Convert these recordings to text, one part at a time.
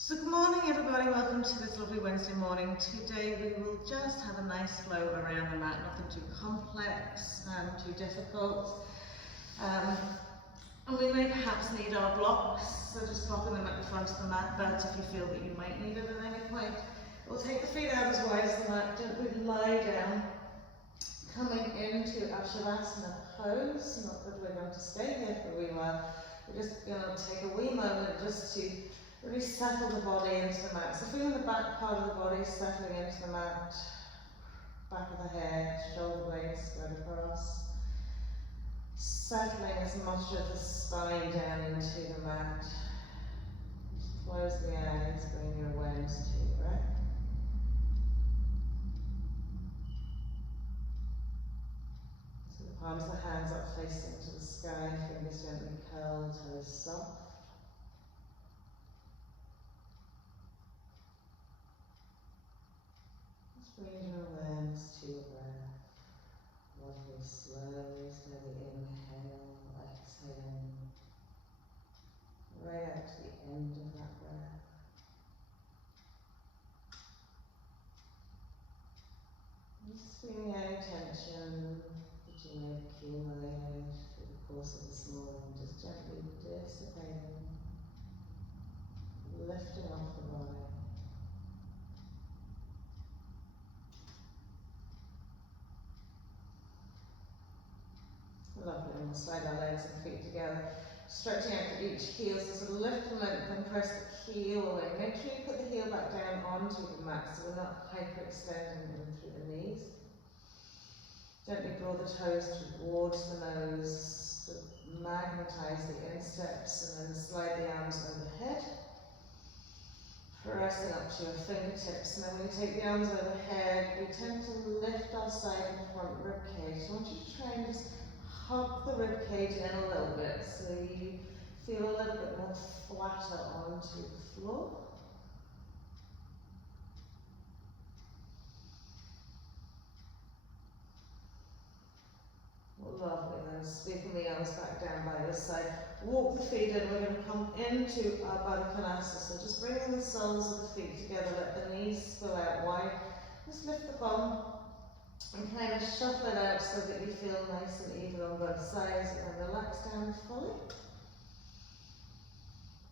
So good morning everybody, welcome to this lovely Wednesday morning. Today we will just have a nice flow around the mat, nothing too complex and too difficult. And we may perhaps need our blocks, so just popping them at the front of the mat, but if you feel that you might need it at any point. We'll take the feet out as wide as the mat, gently lie down, coming into our Shavasana pose. Not that we're going to stay here for a wee while, we're just going to take a wee moment just to really settle the body into the mat. So feeling the back part of the body settling into the mat, back of the head, shoulder blades spread across, settling as much of the spine down into the mat. Just close the eyes, bring your awareness to your breath. So the palms of the hands up facing to the sky, fingers gently curled, toes soft. Bring your awareness to your breath. Lovely, slowly, steady inhale, exhale, right out to the end of that breath. Just feeling any tension that you may have accumulated through the course of this morning, just gently dissipating, lifting off the body. Lovely, and we'll slide our legs and feet together, stretching out to each heel, so sort of lift and length and press the heel away. Make sure you put the heel back down onto the mat so we're not hyperextending in through the knees. Gently draw the toes towards the nose, sort of magnetize the insteps and then slide the arms overhead. Pressing up to your fingertips, and then when you take the arms overhead, we tend to lift our side and front rib cage. So I want you to try and just hug the rib cage in a little bit so you feel a little bit more flatter onto the floor. Lovely, then sweeping the arms back down by this side. Walk the feet in, we're going to come into our Baddha Konasana. So just bringing the soles of the feet together, let the knees spill out wide. Just lift the bum and kind of shuffle it out so that you feel nice and even on both sides and relax down fully.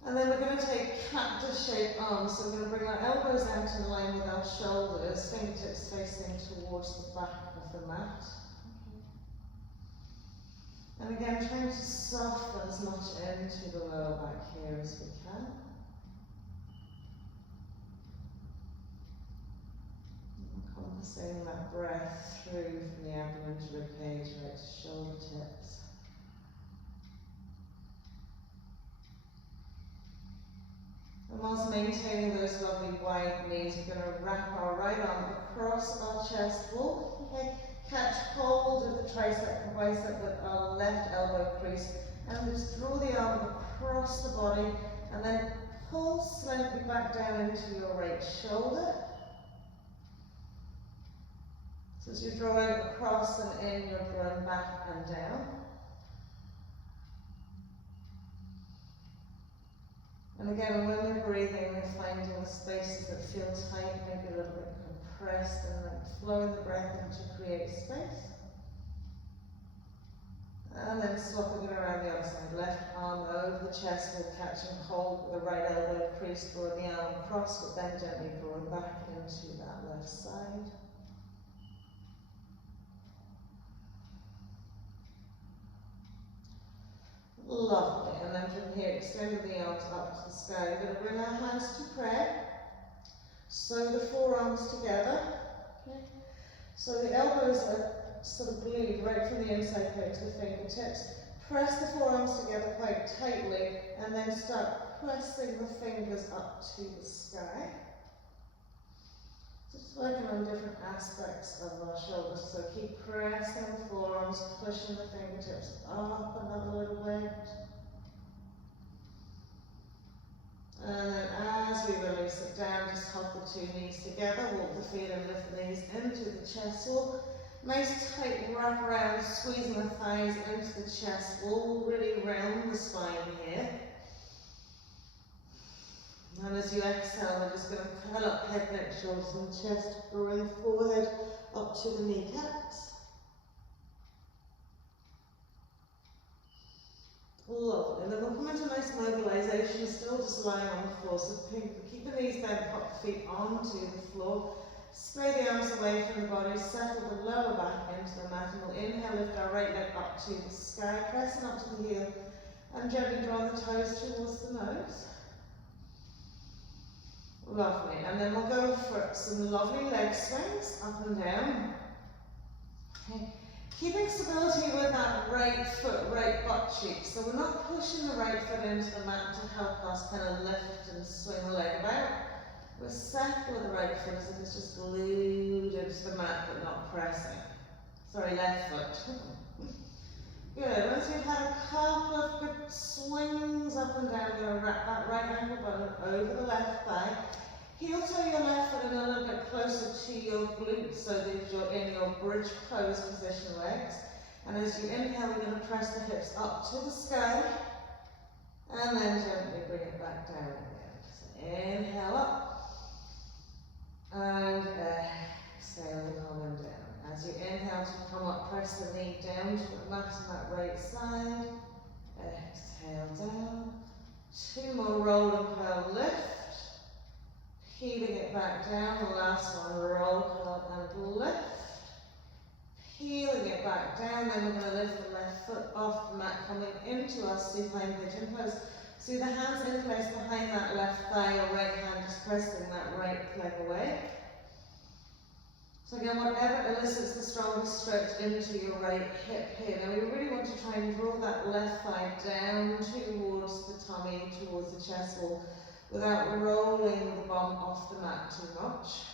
And then we're going to take cactus shaped arms, so we're going to bring our elbows out in line with our shoulders, fingertips facing towards the back of the mat. And again, trying to soften as much into the lower back here as we can. Encompassing that breath through from the abdomen to rib cage, right to shoulder tips. And whilst maintaining those lovely wide knees, we're going to wrap our right arm across our chest wall. Okay, catch hold of the tricep and bicep with our left elbow crease, and just draw the arm across the body, and then pull slightly back down into your right shoulder. So as you're drawing across and in, you're drawing back and down. And again, when we're breathing, we're finding the spaces that feel tight, maybe a little bit compressed, and then flowing the breath in to create space. And then swapping it around the other side. Left arm over the chest, we're catching hold with the right elbow crease, drawing the arm across, but then gently drawing back into that left side. Lovely, and then from here, extending the arms up to the sky. We're going to bring our hands to prayer. Sew the forearms together. Okay. So the elbows are sort of glued right from the inside here to the fingertips. Press the forearms together quite tightly, and then start pressing the fingers up to the sky. Just working on different aspects of our shoulders. So keep pressing the forearms, pushing the fingertips up another little bit. And then as we release it down, just hug the two knees together, walk the feet and lift the knees into the chest wall. Nice tight wrap around, squeezing the thighs into the chest wall, really round the spine here. And as you exhale, we're just going to curl up head, neck, shoulders and chest, bring forehead up to the kneecaps. Lovely. And then we'll come into nice mobilization, still just lying on the floor. So keep the knees bent, pop the feet onto the floor. Spread the arms away from the body, settle the lower back into the mat, and we'll inhale, lift our right leg up to the sky, pressing up to the heel, and gently draw the toes towards the nose. Lovely. And then we'll go for some lovely leg swings, up and down. Okay. Keeping stability with that right foot, right butt cheek. So we're not pushing the right foot into the mat to help us kind of lift and swing the leg about. We're set with the right foot as if it's just glued into the mat but not pressing. Sorry, left foot. Good. Once you've had a couple of good swings up and down, we're going to wrap that right ankle bone over the left thigh. Heel toe your left foot in a little bit closer to your glutes so that you're in your bridge pose position legs. And as you inhale, we're going to press the hips up to the sky and then gently bring it back down again. So inhale up and exhale, coming down. As you inhale to come up, press the knee down to the mat on that right side. Exhale down. 2 more roll and curl lift. Peeling it back down, the last one, roll, curl and lift. Peeling it back down, then we're going to lift the left foot off the mat, coming into our supine pigeon pose. So the hands in place behind that left thigh, your right hand just pressing that right leg away. So again, whatever elicits the strongest stretch into your right hip here. Now we really want to try and draw that left thigh down towards the tummy, towards the chest wall, without rolling the bum off the mat too much.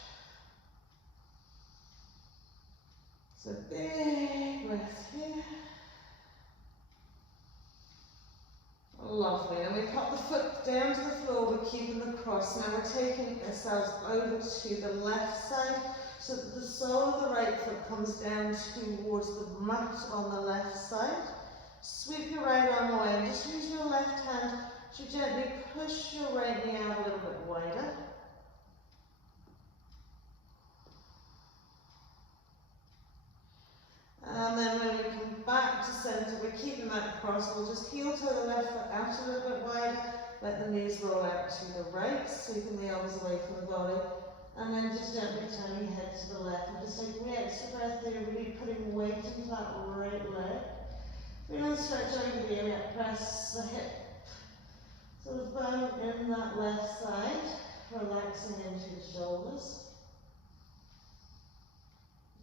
So big breath here. Lovely. And we pop the foot down to the floor, we're keeping the cross. Now we're taking ourselves over to the left side so that the sole of the right foot comes down towards the mat on the left side. Sweep your right arm away and just use your left hand to gently push your right knee out a little bit wider. And then when we come back to centre, we're keeping that cross. We'll just heel toe the left foot out a little bit wider. Let the knees roll out to the right, sweeping the arms away from the body. And then just gently turn your head to the left. And just take the extra breath there, really putting weight into that right leg. Really stretch over the area, press the hip. So the bone in that left side, relaxing into the shoulders.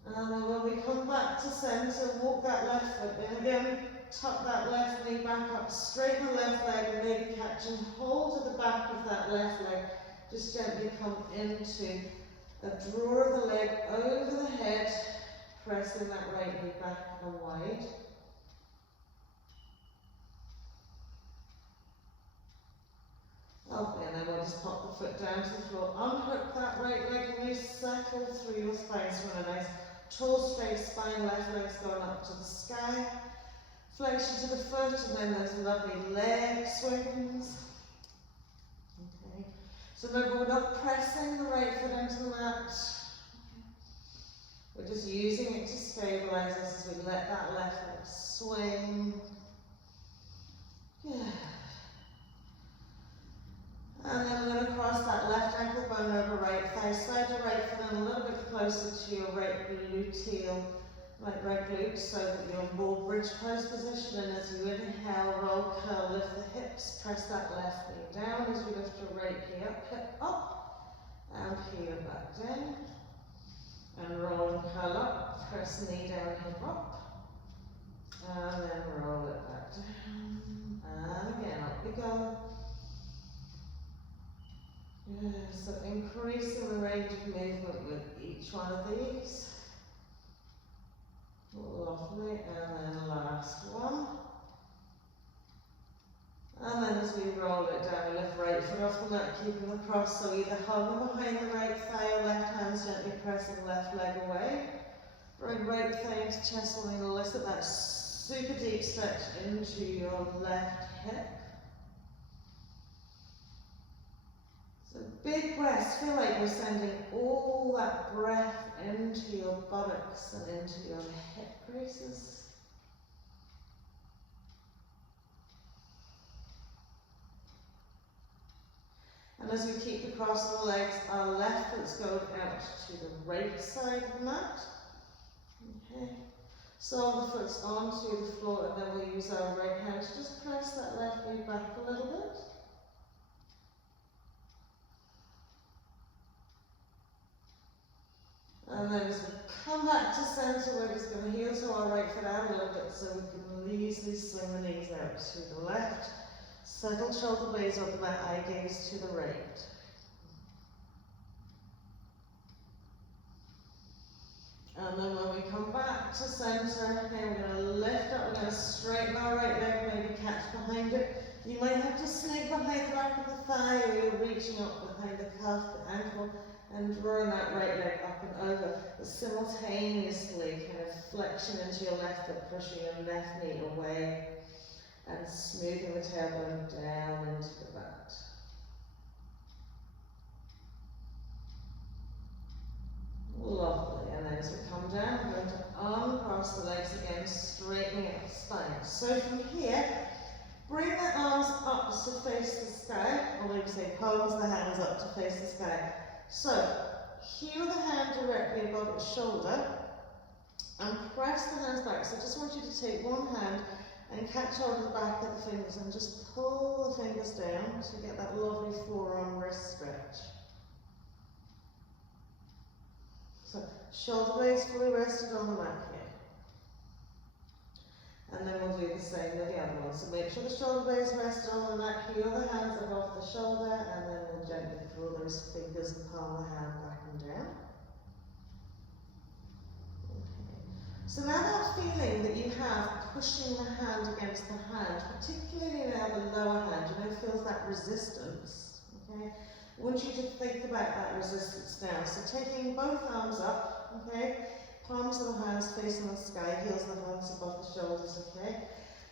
And then when we come back to centre, walk that left foot in again, tuck that left knee back up, straighten the left leg and maybe catch and hold to the back of that left leg. Just gently come into a draw of the leg over the head, pressing that right knee back and wide. Lovely, and then we'll just pop the foot down to the floor, unhook that right leg and you settle through your spine. So we're in a nice tall straight spine, left leg's going up to the sky. Flexion to the foot and then those lovely leg swings. Okay. So remember, we're not pressing the right foot into the mat. Okay. We're just using it to stabilize us as we let that left leg swing. Yeah. And then we're going to cross that left ankle bone over right thigh. Slide your right foot in a little bit closer to your right gluteal, right glute, so that you're in more bridge pose position. And as you inhale, roll, curl, lift the hips, press that left knee down as you lift your right knee up, hip up, and heel back down. And roll and curl up, press knee down, hip up, and then roll it back down. And again, up we go. Yeah, so increasing the range of movement with each one of these. Lovely, and then last one. And then as we roll it down, we lift right foot off the mat, keeping the cross, so either hovering behind the right thigh or left hand gently pressing left leg away. Bring right thigh into chest, and we'll elicit that super deep stretch into your left hip. Big breaths, feel like you're sending all that breath into your buttocks and into your hip creases. And as we keep across the legs, our left foot's going out to the right side of the mat. Okay. So the foot's onto the floor, and then we'll use our right hand to just press that left knee back a little bit. And then as we come back to centre, we're just going to heel to our right foot out a little bit so we can easily swing the knees out to the left. Settle shoulder blades over the mat, eye gaze to the right. And then when we come back to centre, okay, we're going to lift up, we're going to straighten our right leg, maybe catch behind it. You might have to snake behind the back of the thigh, or you're reaching up behind the calf, the ankle, and drawing that right leg up and over, simultaneously kind of flexion into your left foot, pushing your left knee away, and smoothing the tailbone down into the mat. Lovely, and then as we come down, we're going to uncross the legs again, straightening out the spine. So from here, bring the arms up to face the sky, or maybe say palms the hands up to face the sky. So, heel the hand directly above its shoulder, and press the hands back. So I just want you to take one hand and catch hold of the back of the fingers and just pull the fingers down to get that lovely forearm wrist stretch. So, shoulder blades fully rested on the mat here. And then we'll do the same with the other one. So make sure the shoulder blades rest on the mat, heel the hands above the shoulder, and then we'll gently pull those fingers and palm the hand back and down. Okay. So now that feeling that you have pushing the hand against the hand, particularly now the lower hand, you know, feels that resistance. Okay? I want you to think about that resistance now. So taking both arms up, okay? Palms of the hands facing the sky, heels of the hands above the shoulders, okay?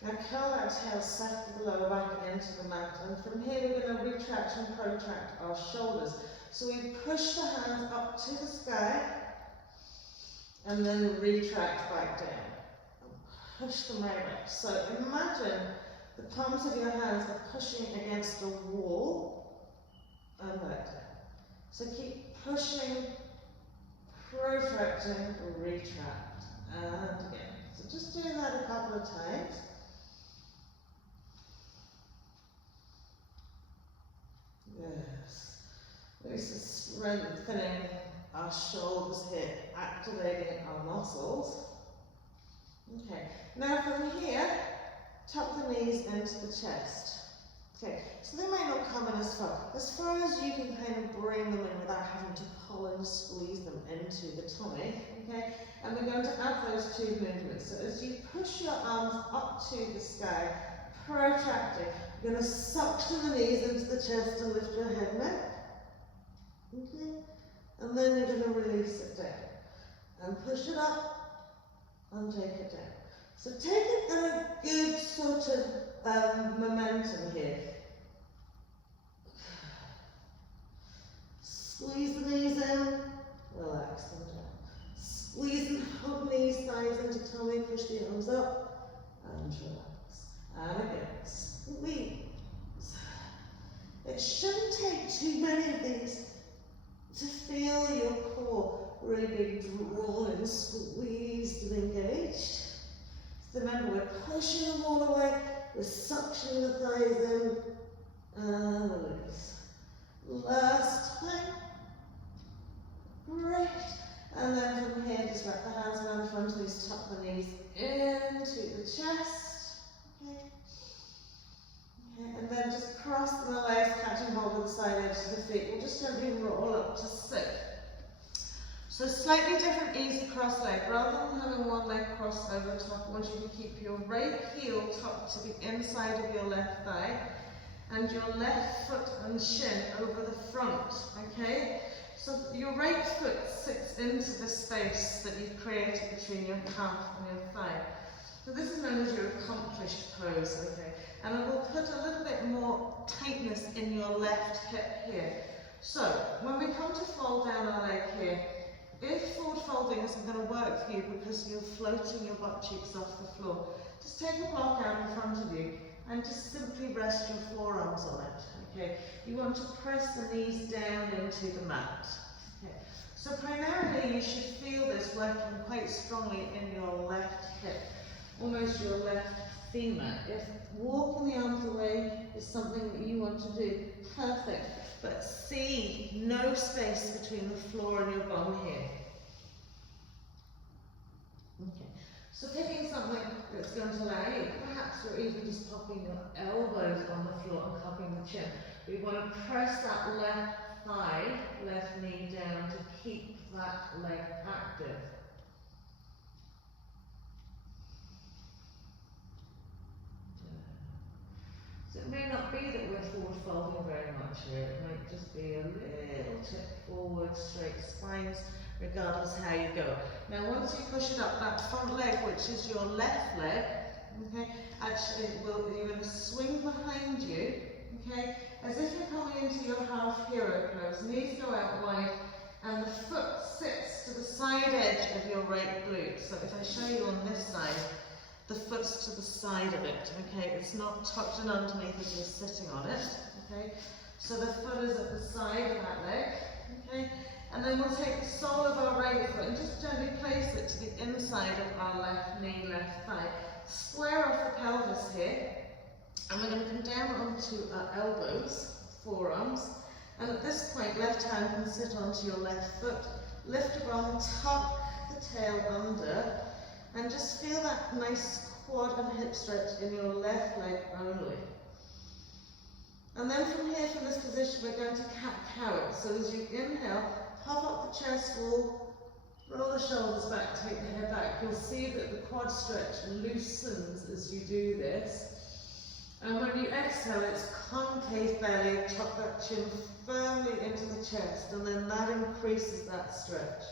Now curl that tail, settle the lower back into the mat, and from here we're going to retract and protract our shoulders. So we push the hands up to the sky, and then retract back down. And push them right back. So imagine the palms of your hands are pushing against the wall, and back down. So keep pushing, protracting, retract, and again. So just doing that a couple of times. Yes. This is strengthening our shoulders here, activating our muscles. Okay. Now from here, tuck the knees into the chest. Okay, so they might not come in as far as you can kind of bring them in without having to pull and squeeze them into the tummy, okay? And we're going to add those two movements. So as you push your arms up to the sky, protracting, you're going to suction the knees into the chest and lift your head neck, okay? And then you're going to release it down. And push it up, and take it down. So take it in a good sort of momentum here. Squeeze the knees in, relax them down. Squeeze and hug knees, thighs into tummy, push the arms up, and relax. And again, squeeze. It shouldn't take too many of these to feel your core really being drawn and squeezed and engaged. So remember, we're pushing them all the way, we're suctioning the thighs in, and release. Last time. Great. And then from here, just wrap the hands around the front knees, tuck the knees into the chest. Okay. Okay. And then just cross the legs, catching hold of the side edges of the feet. We'll just gently roll up to sit. So slightly different easy cross leg. Rather than having one leg crossed over the top, I want you to keep your right heel tucked to the inside of your left thigh and your left foot and shin over the front, okay? So your right foot sits into the space that you've created between your calf and your thigh. So this is known as your accomplished pose, okay? And it will put a little bit more tightness in your left hip here. So, when we come to fold down our leg here, if forward folding isn't going to work for you because you're floating your butt cheeks off the floor, just take a block out in front of you and just simply rest your forearms on it. Okay, you want to press the knees down into the mat. Okay, so primarily you should feel this working quite strongly in your left hip, almost your left femur. If walking the arms away is something that you want to do, perfect. But see no space between the floor and your bum here. Okay, so picking something that's going to allow you, perhaps you're even just popping your elbows on the floor and cupping the chin. We want to press that left thigh, left knee down to keep that leg active. So it may not be that we're forward folding very much here, it might just be a little tip forward, straight spines, regardless how you go. Now once you push it up, that front leg, which is your left leg, okay, actually you're going to swing behind you, okay, as if you're coming into your half hero pose. Knees go out wide and the foot sits to the side edge of your right glute. So if I show you on this side, the foot's to the side of it, okay? It's not tucked in underneath as you're sitting on it, okay? So the foot is at the side of that leg, okay? And then we'll take the sole of our right foot and just gently place it to the inside of our left knee, left thigh. Square off the pelvis here, and we're going to come down onto our elbows, forearms, and at this point, left hand can sit onto your left foot, lift your bum, tuck the tail under, and just feel that nice quad and hip stretch in your left leg only. And then from here, from this position, we're going to cat-cow it. So as you inhale, puff up the chest wall, roll the shoulders back, take the head back. You'll see that the quad stretch loosens as you do this. And when you exhale, it's concave belly, tuck that chin firmly into the chest, and then that increases that stretch.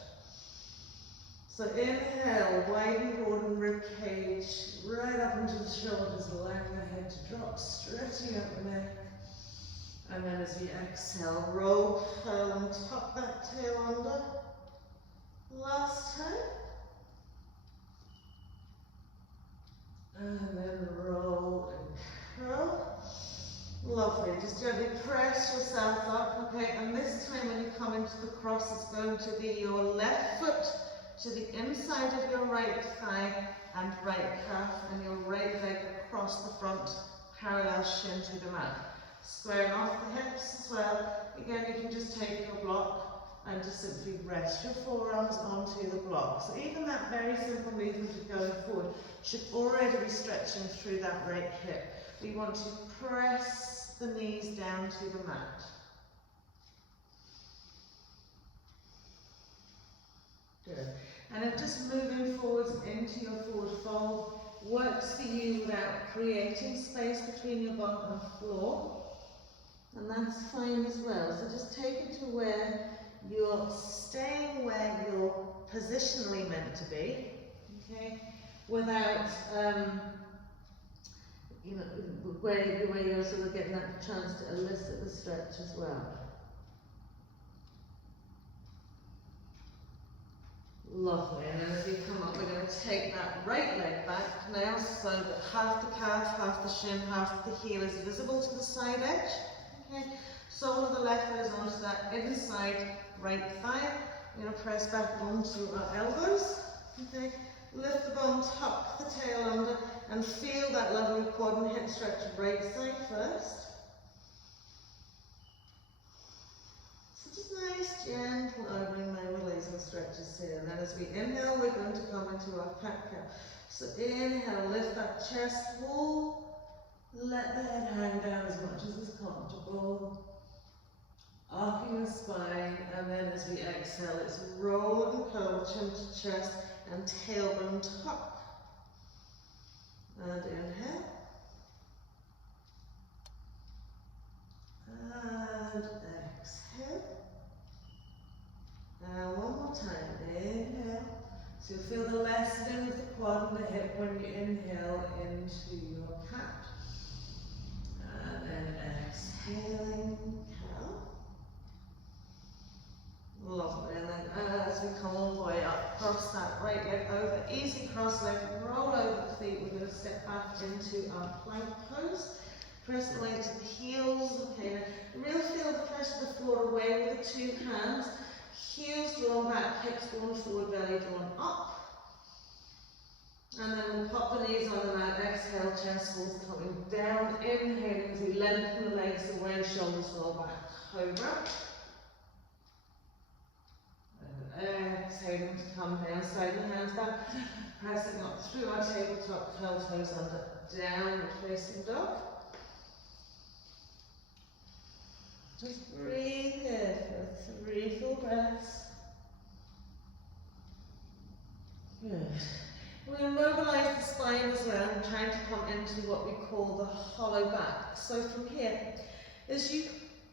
So inhale, widen your rib cage, right up into the shoulders, allowing the head to drop, stretching out the neck. And then as you exhale, roll, curl and tuck that tail under. Last time. And then roll and curl. Lovely, just gently press yourself up, okay? And this time when you come into the cross, it's going to be your left foot to the inside of your right thigh and right calf, and your right leg across the front, parallel shin to the mat. Squaring off the hips as well. Again, you can just take your block and just simply rest your forearms onto the block. So even that very simple movement of going forward should already be stretching through that right hip. We want to press the knees down to the mat. Good. And if just moving forwards into your forward fold works for you without creating space between your bum and floor, and that's fine as well. So just take it to where you're staying where you're positionally meant to be, okay, without, where you're sort of getting that chance to elicit the stretch as well. Lovely, and then as you come up, we're going to take that right leg back now so that half the calf, half the shin, half the heel is visible to the side edge. Okay, sole of the left goes onto that inside right thigh. We're going to press back onto our elbows. Okay, lift the bum, tuck the tail under, and feel that lovely quad and hip stretch right side first. Just nice, gentle opening, no releasing stretches here. And then as we inhale, we're going to come into our cat-cow. So inhale, lift that chest wall, let the head hang down as much as is comfortable. Arcing the spine, and then as we exhale, it's roll and curl, chin to chest, and tailbone tuck. And inhale. And exhale. And one more time, inhale. So you'll feel the lessening of the quad and the hip when you inhale into your cat. And then exhaling, cow. Lovely. And then as we come all the way up, cross that right leg over, easy cross leg, roll over the feet. We're going to step back into our plank pose. Press the weight to the heels. Okay, now really feel the pressure of the floor away with the two hands. Heels drawn back, hips drawn forward, belly drawn up. And then we'll pop the knees on the mat, exhale, chest falls coming down, inhaling as we lengthen the legs away, shoulders roll back, cobra. And exhaling to come down, sliding the hands back, pressing up through our tabletop, curl toes under, downward facing dog. Just breathe here for 3 full breaths. Good. We're going to mobilise the spine as well, trying to come into what we call the hollow back. So from here, as you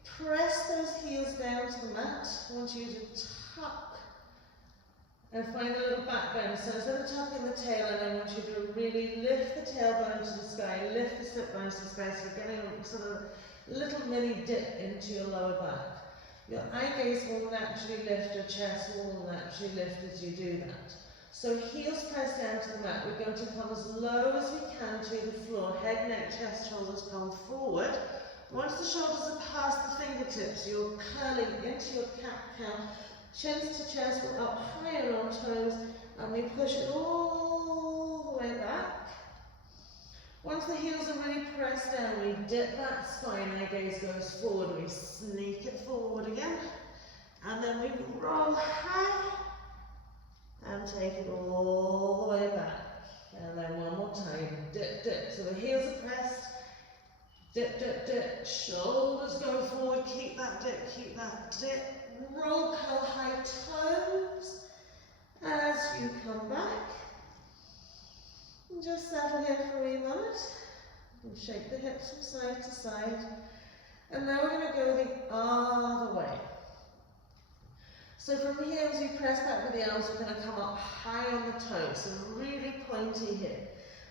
press those heels down to the mat, I want you to tuck and find a little back bend. So instead of tucking the tail in, I want you to really lift the tailbone to the sky, lift the sit bones to the sky, so you're getting a sort of little mini dip into your lower back. Your eye gaze will naturally lift, your chest will naturally lift as you do that. So heels press down to the mat. We're going to come as low as we can to the floor. Head, neck, chest, shoulders come forward. Once the shoulders are past the fingertips, you're curling into your cat-cow. Chins to chest, we're up higher on toes, and we push it all the way back. Once the heels are really pressed down, we dip that spine, our gaze goes forward, we sneak it forward again, and then we roll high, and take it all the way back. And then one more time, dip, dip. So the heels are pressed, dip, dip, dip. Shoulders go forward, keep that dip. Roll, curl, high toes as you come back. And just settle here for a minute. And shake the hips from side to side. And now we're going to go the other way. So from here, as we press back with the arms, we're going to come up high on the toes, so really pointy here.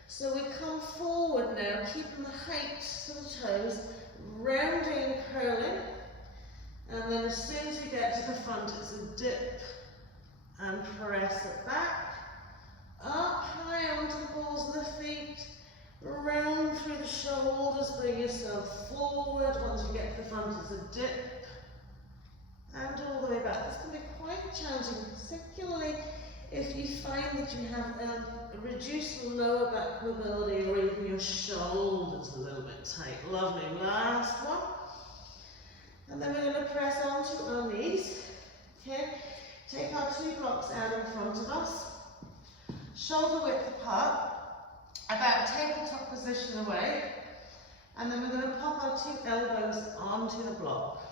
So we come forward now, keeping the height to the toes, rounding, curling, and then as soon as we get to the front, it's a dip and press it back, up high onto the balls of the feet, round through the shoulders, bring yourself forward. Once you get to the front, it's a dip. And all the way back. This can be quite challenging, particularly if you find that you have a reduced lower back mobility or even your shoulders a little bit tight. Lovely. Last one. And then we're going to press onto our knees. Okay. Take our 2 blocks out in front of us. Shoulder width apart. About tabletop position away. And then we're going to pop our 2 elbows onto the block.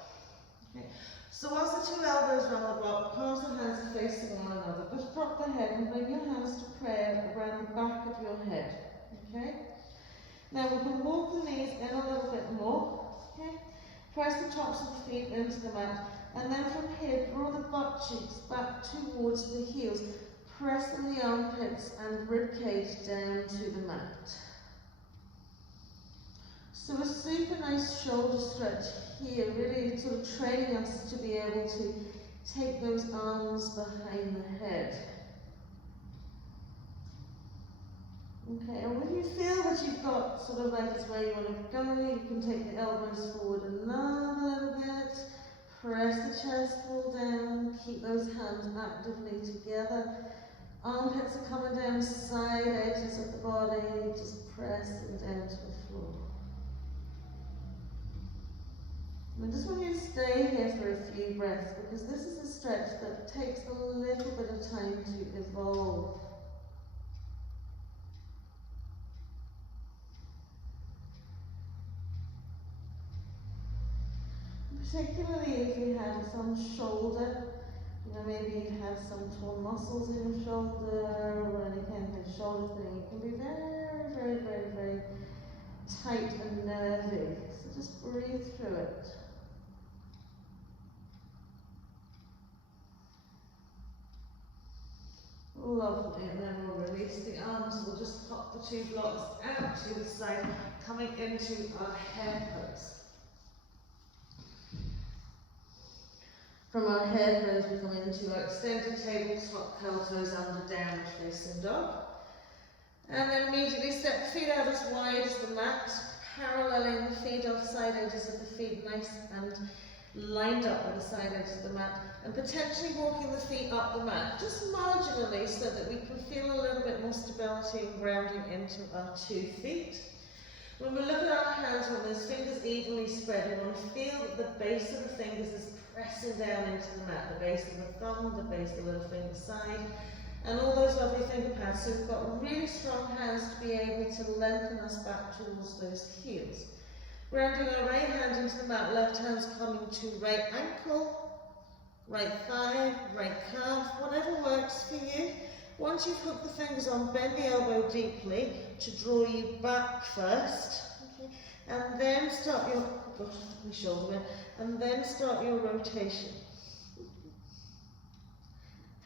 Okay. So once the 2 elbows are on the block, palms of the hands are facing one another. Just drop the head and bring your hands to prayer around the back of your head. Okay? Now we can walk the knees in a little bit more. Okay? Press the tops of the feet into the mat. And then from here, draw the butt cheeks back towards the heels. Press in the armpits and ribcage down to the mat. So a super nice shoulder stretch here, really sort of training us to be able to take those arms behind the head. Okay, and when you feel that you've got sort of like this where you want to go, you can take the elbows forward another little bit, press the chest wall down, keep those hands actively together. Armpits are coming down, side edges of the body, just press them down to the floor. I just want you to stay here for a few breaths because this is a stretch that takes a little bit of time to evolve. Particularly if you have some shoulder, maybe you have some torn muscles in your shoulder or any kind of shoulder thing, it can be very, very, very, very tight and nervy. So just breathe through it. Lovely, and then we'll release the arms. We'll just pop the 2 blocks out to the side, coming into our hair pose. From our head, as we come into our extended tabletop, curl toes under, downward facing dog. And then immediately step the feet out as wide as the mat, paralleling the feet off side edges of the feet, nice and lined up with the side edges of the mat, and potentially walking the feet up the mat, just marginally, so that we can feel a little bit more stability and grounding into our 2 feet. When we look at our hands, when those fingers evenly spread, we want to feel that the base of the fingers is pressing down into the mat, the base of the thumb, the base of the little finger side, and all those lovely finger pads. So we've got really strong hands to be able to lengthen us back towards those heels. Grounding our right hand into the mat, left hand's coming to right ankle, right thigh, right calf, whatever works for you. Once you've hooked the fingers on, bend the elbow deeply to draw you back first, okay? And then start your, gosh, my shoulder in, and then start your rotation.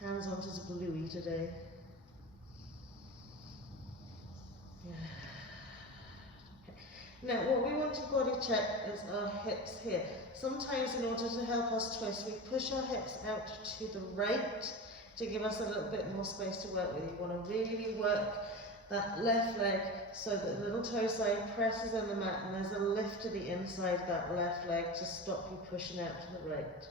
Hands onto the bluey today. Yeah. Okay. Now, what we want to body check is our hips here. Sometimes in order to help us twist, we push our hips out to the right to give us a little bit more space to work with. You want to really work that left leg so that the little toe side presses on the mat and there's a lift to the inside of that left leg to stop you pushing out to the right.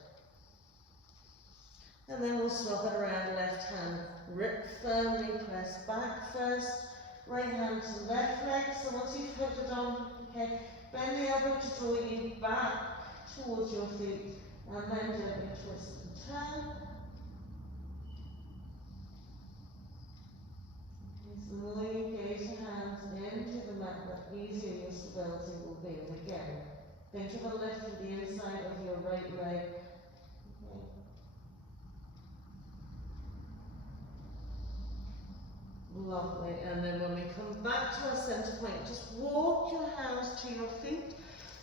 And then we'll swap it around, left hand, grip firmly, press back first, right hand to left leg. So once you've hooked it on, okay, bend the elbow to draw you back towards your feet, and then gently twist and turn. The more you engage your hands into the mat, the easier your stability will be. And again, think of a lift to the inside of your right leg. Okay. Lovely. And then when we come back to our centre point, just walk your hands to your feet.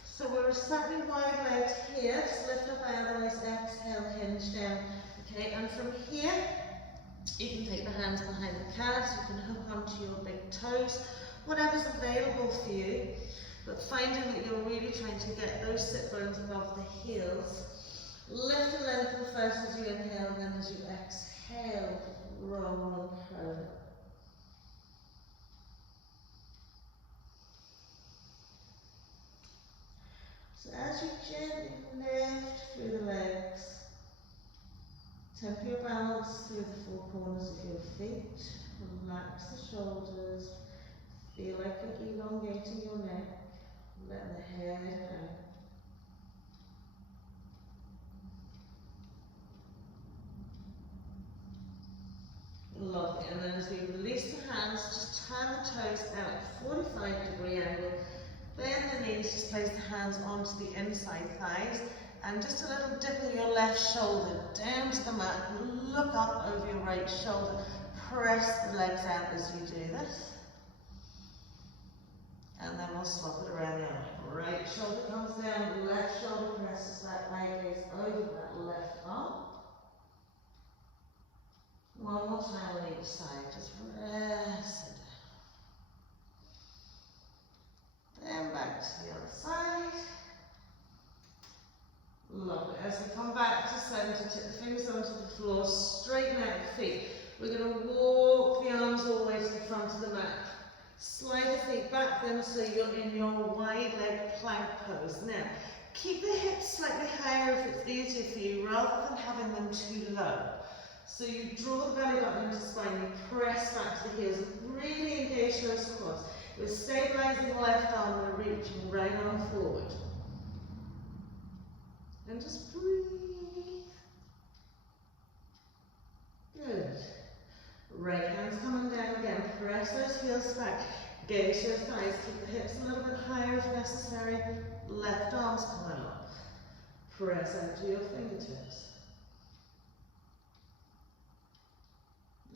So we're slightly wide legs here. Just lift up elbows, exhale, hinge down. Okay, and from here, you can take the hands behind the calves, you can hook onto your big toes, whatever's available for you, but finding that you're really trying to get those sit bones above the heels. Lift and lengthen first as you inhale, and then as you exhale, roll and curl. So as you gently lift through the legs, temper your balance through the 4 corners of your feet. Relax the shoulders. Feel like you're elongating your neck. Let the hair hang. Lovely. And then as we release the hands, just turn the toes out at 45-degree angle. Bend the knees, just place the hands onto the inside thighs. And just a little dip in your left shoulder down to the mat, look up over your right shoulder, press the legs out as you do this. And then we'll swap it around the arm. Right shoulder comes down, left shoulder presses that leg gaze over that left arm. One more time on each side, just press it down. Then back to the other side. Lovely. As we come back to centre, tip the fingers onto the floor, straighten out the feet. We're going to walk the arms all the way to the front of the mat. Slide the feet back then so you're in your wide leg plank pose. Now, keep the hips slightly higher if it's easier for you, rather than having them too low. So you draw the belly button into the spine, you press back to the heels, really engage those quads. We're stabilising the left arm, we're reaching right arm forward. And just breathe. Good. Right hand's coming down again. Press those heels back. Gaze your thighs. Keep the hips a little bit higher if necessary. Left arm's coming up. Press out to your fingertips.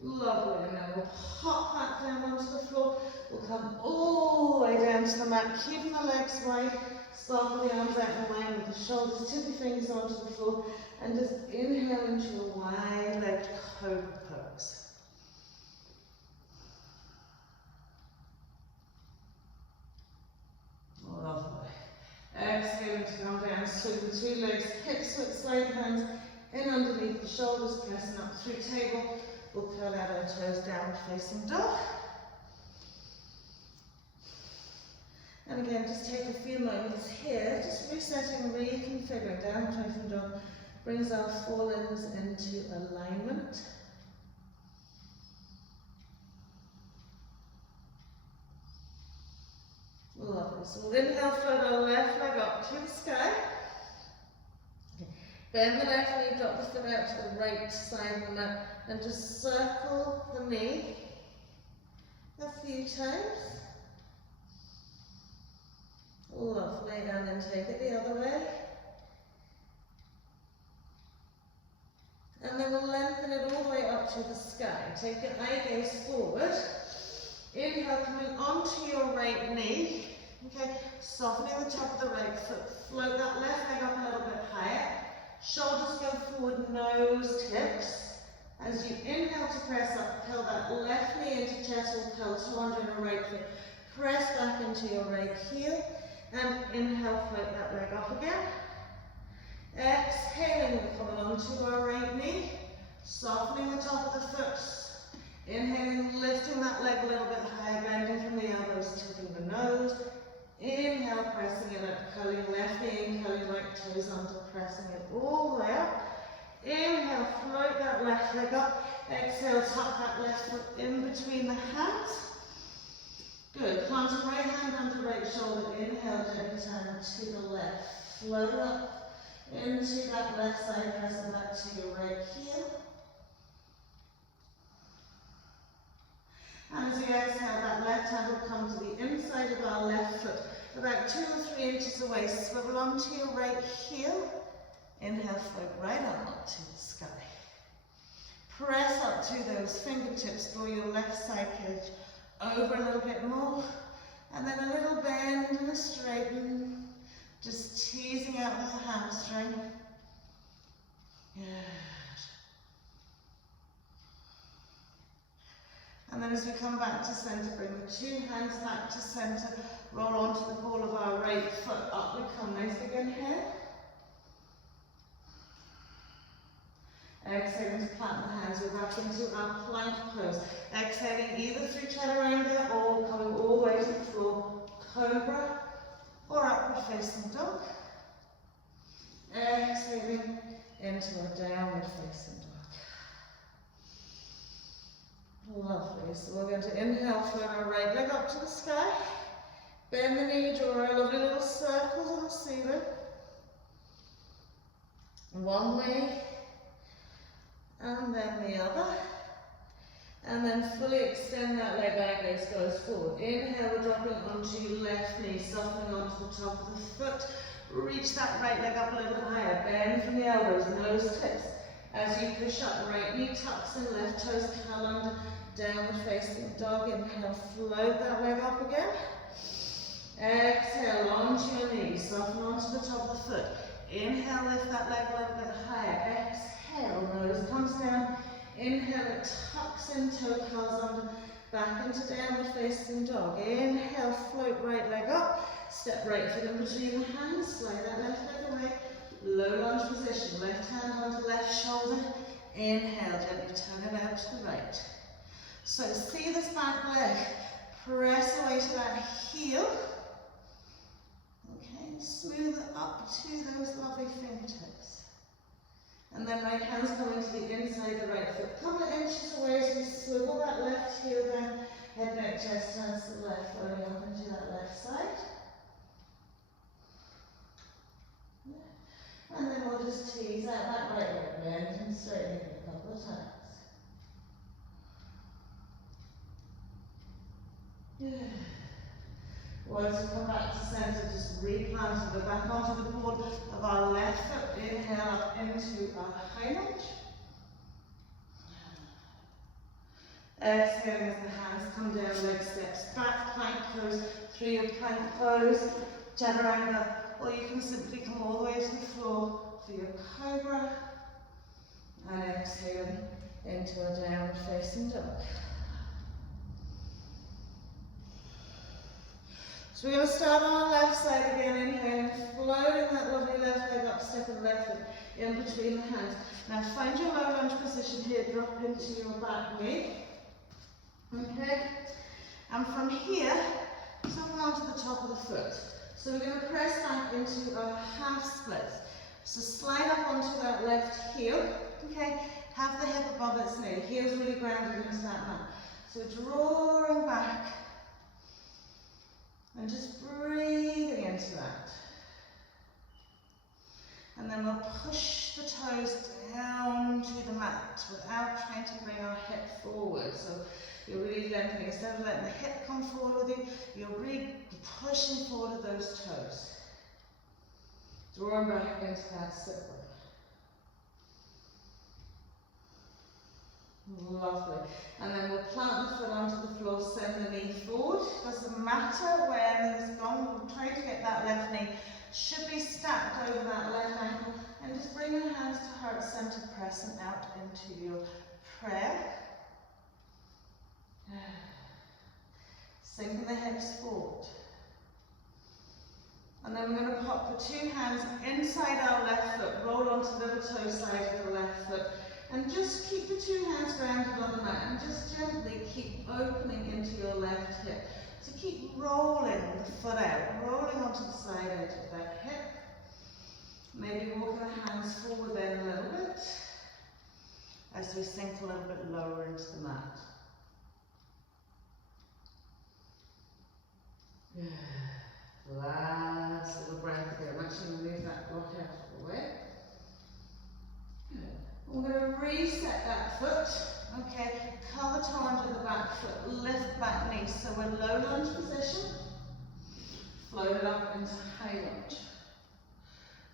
Lovely. And then we'll pop back down onto the floor. We'll come all the way down to the mat, keeping the legs wide. Start with the arms out in line with the shoulders, tip your fingers onto the floor, and just inhale into your wide-legged cobra pose. Lovely. Exhale to come down, swing the 2 legs, hip switch, slide hands, In underneath the shoulders, pressing up through table. We'll curl out our toes, downward facing dog. And again, just take a few moments here, just resetting, reconfiguring. Downward facing dog brings our forelimbs into alignment. Lovely. So we'll inhale, float our left leg up to the sky. Okay. Bend the left knee, drop the foot out to the right side of the mat, and just circle the knee a few times. Lovely, and then take it the other way. And then we'll lengthen it all the way up to the sky. Take your eye gaze forward. Inhale, coming onto your right knee. Okay, softening the top of the right foot. Float that left leg up a little bit higher. Shoulders go forward, nose tips. As you inhale to press up, curl that left knee into chest or curl to under your right foot. Press back into your right heel. And inhale, float that leg up again. Exhaling, we're coming onto our right knee. Softening the top of the foot. Inhaling, lifting that leg a little bit higher, bending from the elbows, tipping the nose. Inhale, pressing it up, curling left knee in, curling right toes under, pressing it all the way up. Inhale, float that left leg up. Exhale, tuck that left foot in between the hands. Good. Planting right hand under right shoulder. Inhale, gently turn to the left. Float up into that left side, pressing back to your right heel. And as we exhale, that left hand will come to the inside of our left foot, about 2 or 3 inches away. Swivel onto your right heel. Inhale, float right on up to the sky. Press up to those fingertips, draw your left side edge over a little bit more, and then a little bend and a straighten, just teasing out the hamstring. Good. And then as we come back to center, bring the 2 hands back to center, roll onto the ball of our right foot, up we come, nice again here. Exhaling to plant the hands, we're back into our plank pose. Exhaling either through chaturanga or coming all the way to the floor, cobra or upward facing dog. Exhaling into a downward facing dog. Lovely. So we're going to inhale, float our right leg up to the sky. Bend the knee, draw our lovely little circles on the ceiling. One way. And then the other, and then fully extend that leg, eye gaze goes forward. Inhale, we're dropping onto your left knee, softening onto the top of the foot. Reach that right leg up a little higher, bend from the elbows, nose tips. As you push up, right knee tucks in, left toes curl under, downward facing dog. Inhale, float that leg up again. Exhale, onto your knees, soften onto the top of the foot. Inhale, lift that leg a little bit higher. Exhale, nose comes down. Inhale, it tucks in, toe curls under, back into downward facing dog. Inhale, float right leg up. Step right foot in between the hands. Slide that left leg away. Low lunge position. Left hand onto left shoulder. Inhale, gently turn it out to the right. So see this back leg. Press away to that heel. Okay, smooth it up to those lovely fingertips. And then right hand's coming to the inside of the right foot. A couple of inches away as we swivel that left heel down. Head, neck, chest turns to the left, floating up into that left side. And then we'll just tease out that right leg, bend and straighten it a couple of times. Good. Once we come back to center, just replant it. We're back onto the board of our left foot. Inhale up into our high lunge. Exhaling as the hands come down, leg steps back, plank pose, through your plank pose, chaturanga, or you can simply come all the way to the floor for your cobra, and exhaling into a downward facing dog. So So we're going to start on our left side again, inhaling, floating that lovely left leg up, step of the left foot in between the hands. Now find your low lunge position here, drop into your back knee. Okay, and from here, come onto the top of the foot. So we're going to press back into a half split. So slide up onto that left heel, okay, have the hip above its knee, heel's really grounded into that mat. So drawing back and just breathing into that. And then we'll push the toes down to the mat without trying to bring our hip forward. So you're really lengthening, instead of letting the hip come forward with you, you're really pushing forward with those toes. Drawing back into that sit leg. Lovely. And then we'll plant the foot onto the floor, send the knee forward. Doesn't matter where it's gone, we'll try to get that left knee. Should be stacked over that left ankle. And just bring your hands to heart center, pressing out into your prayer. Sinking the hips forward. And then we're going to pop the two hands inside our left foot, roll onto the little toe side of the left foot, and just keep the two hands grounded on the mat, and just gently keep opening into your left hip. So keep rolling the foot out, rolling onto the side edge of that hip. Maybe walking the hands forward then a little bit, as we sink a little bit lower into the mat. Last little breath here. I'm actually going to move that block out of the way. Good. We're going to reset that foot. Okay, curl the toe under the back foot, lift back knee. So we're low lunge position. Float it up into high lunge.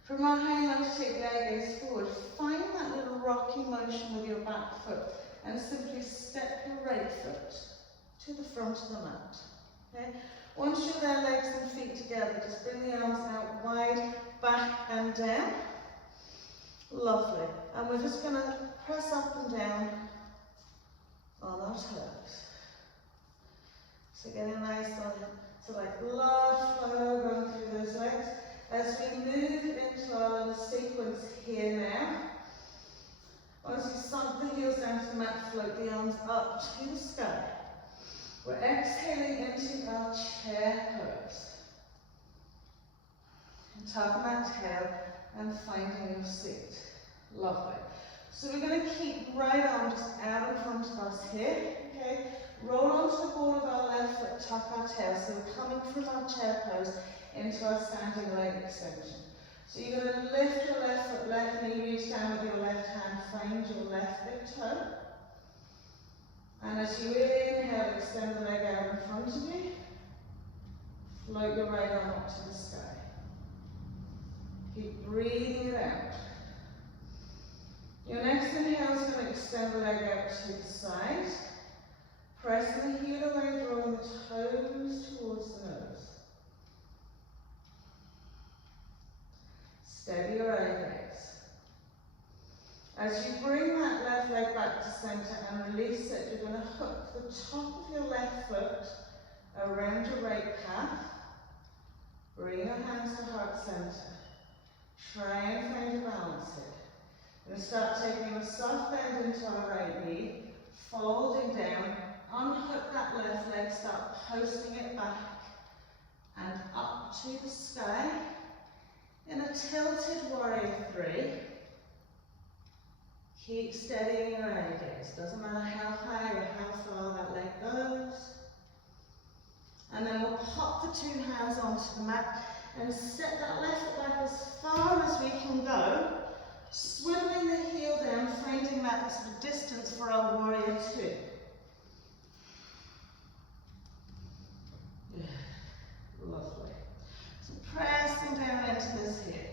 From our high lunge, take the eye gaze forward. Find that little rocking motion with your back foot and simply step your right foot to the front of the mat. Okay? Once you're there, legs and feet together, just bring the arms out wide, back and down. Lovely. And we're just going to press up and down on our toes. So getting nice on, so like blood flow going through those legs. As we move into our little sequence here now, once you sunk the heels down to the mat, float the arms up to the sky. We're exhaling into our chair pose. And tucking that tail and finding your seat. Lovely. So we're going to keep right arm just out in front of us here. Okay. Roll onto the ball of our left foot, tuck our tail. So we're coming from our chair pose into our standing leg extension. So you're going to lift your left foot, left knee, reach down with your left hand, find your left big toe. And as you inhale, extend the leg out in front of you. Float your right arm up to the sky. Keep breathing it out. Your next inhale is going to extend the leg out to the side. Pressing the heel away, drawing the toes towards the nose. Steady your eye gaze. As you bring that left leg back to center and release it, you're going to hook the top of your left foot around your right calf. Bring your hands to heart center. Try and find a balance here. We're going to start taking a soft bend into our right knee, folding down, unhook that left leg, start posting it back and up to the sky in a tilted warrior three. Keep steadying your eye gaze. Doesn't matter how high or how far that leg goes. And then we'll pop the two hands onto the mat and set that left foot back as far as we can go. Swiveling the heel down, finding that sort of distance for our warrior two. Yeah. Lovely. So pressing down into this here.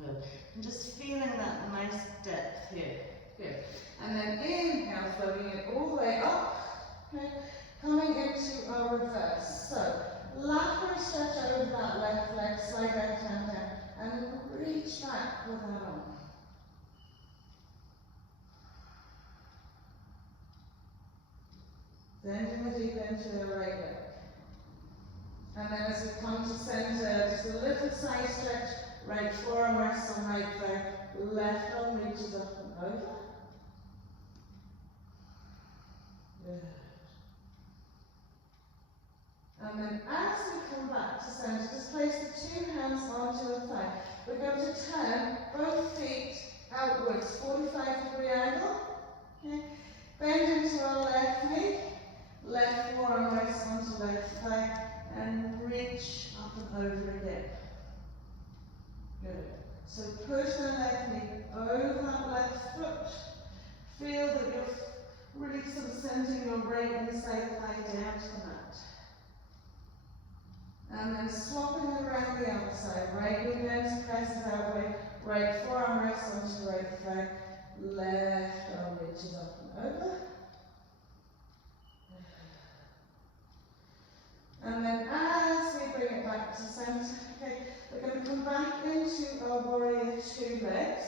Good. And just feeling that nice depth here. Good. And then inhale, floating it all the way up. Okay. Coming into our reverse. So lateral stretch over that left leg, slide back down, and reach back with that arm. Bending the deep into the right leg. And then as we come to centre, just a little side stretch, right forearm rests on right thigh, left arm reaches up and over. Good. And then as we come back to centre, just place the 2 hands onto the thigh. We're going to turn both feet outwards, 45-degree angle. Okay. Bend into our left knee, left forearm rests onto left thigh, and reach up and over again. Good. So push the left knee over that left foot. Feel that you're really sort of centering your right inside thigh down to the mat. And then swapping around the outside. Right knee bends, presses that way. Right forearm rests onto right thigh. Left arm reaches up and over. And then as we bring it back to centre, okay, we're going to come back into our warrior 2 legs.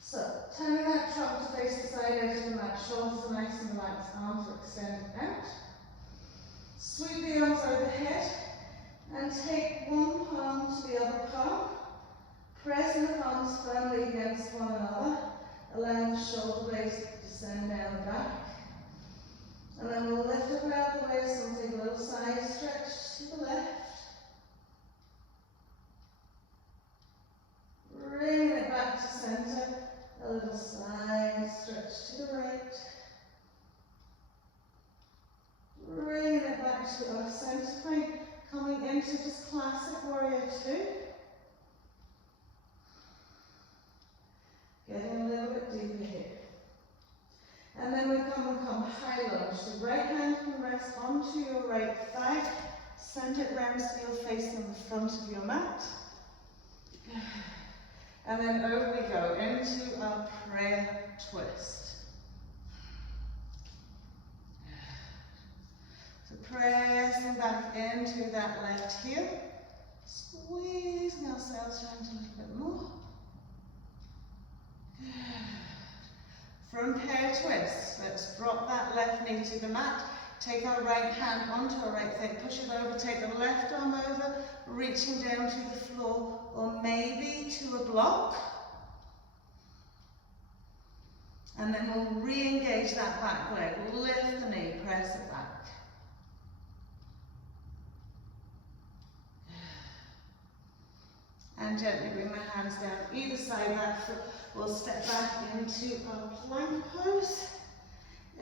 So, turning that trunk to face the side edge of the mat, shoulders are nice and relaxed, arms are extended out. Sweep the arms overhead and take one palm to the other palm. Pressing the palms firmly against one another, allowing the shoulder blades to descend down the back. And then we'll lift up out the waist and take a little side stretch to the left. Bring it back to centre. A little side stretch to the right. Bring it back to our centre point. Coming into just classic warrior 2. Getting a little bit deeper here. And then we come high lunge. The right hand can rest onto your right thigh. Centered round heel facing the front of your mat. And then over we go into our prayer twist. So pressing back into that left heel. Squeezing ourselves around a little bit more. From prayer twist, let's drop that left knee to the mat. Take our right hand onto our right thigh, push it over, take the left arm over, reaching down to the floor or maybe to a block. And then we'll re-engage that back leg. Lift the knee, press it back. And gently bring the hands down either side of that foot. We'll step back into our plank pose.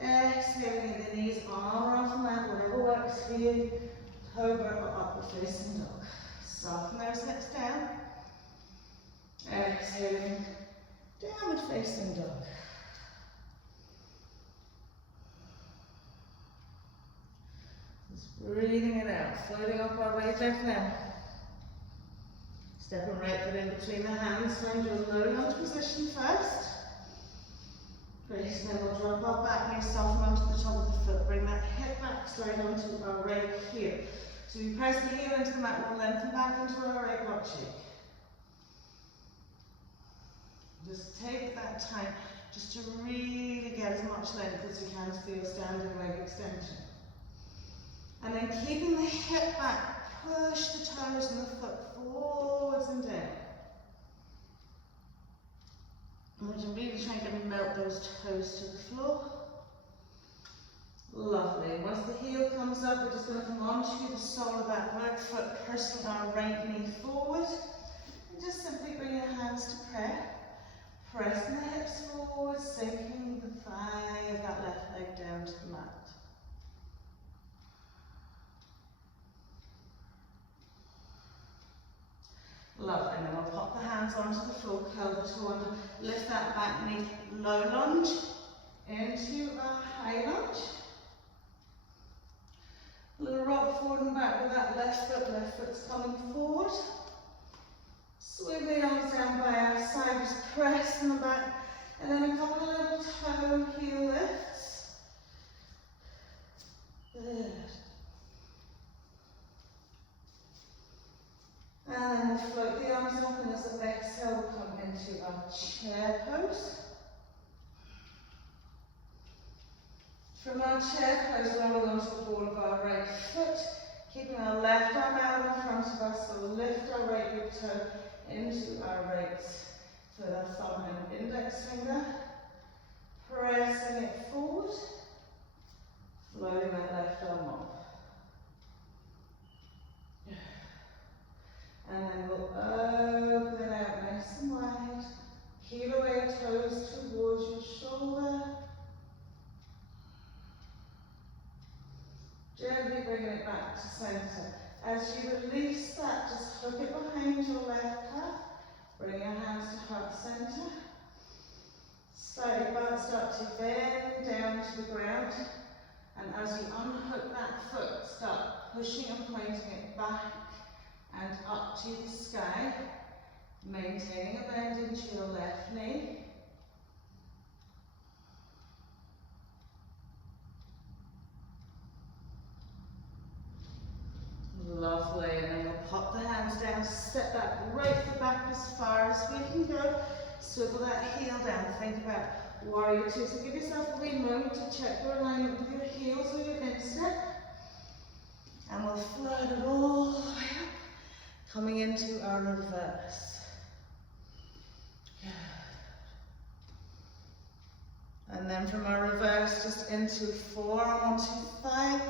Exhaling the knees, arm off the mat, whatever works for you. Cobra or upward facing dog. Soften those hips down. Exhaling, downward facing dog. Just breathing it out, floating up our way back now. Stepping right foot in between the hands, find your low lunge position first. Great, then we'll drop our back knee, soften onto the top of the foot, bring that hip back, slide onto our right heel. So we press the heel into the mat, we'll lengthen back into our right butt cheek. Just take that time just to really get as much length as you can for your standing leg extension. And then keeping the hip back, push the toes and the foot forwards and down. And we're just really trying to melt those toes to the floor. Lovely. Once the heel comes up, we're just going to come onto the sole of that right foot, pursing our right knee forward. And just simply bring your hands to prayer. Pressing the hips forward, sinking the thigh of that left leg down to the mat. Lovely, and then we'll pop the hands onto the floor, curl the toe under, lift that back knee, low lunge, into a high lunge. A little rock forward and back with that left foot's coming forward. Swing the arms down by our side, just press in the back, and then a couple of little toe heel lifts. Good. And then we'll float the arms up, and as we exhale, we'll come into our chair pose. From our chair pose, roll onto the ball of our right foot, keeping our left arm out in front of us, so we'll lift our right big toe into our right foot, our thumb and index finger, pressing it forward, floating that left arm up. And then we'll open it out nice and wide, heel away, toes towards your shoulder. Gently bringing it back to centre. As you release that, just hook it behind your left calf. Bring your hands to heart centre. Slightly back, start to bend down to the ground. And as you unhook that foot, start pushing and pointing it back and up to the sky. Maintaining a bend into your left knee. Lovely, and then we'll pop the hands down, step back right at the back as far as we can go. Swivel that heel down, think about warrior two. So give yourself a wee moment to check your alignment with your heels or your instep. And we'll float it all the way up, coming into our reverse. And then from our reverse, just into forearm onto thigh,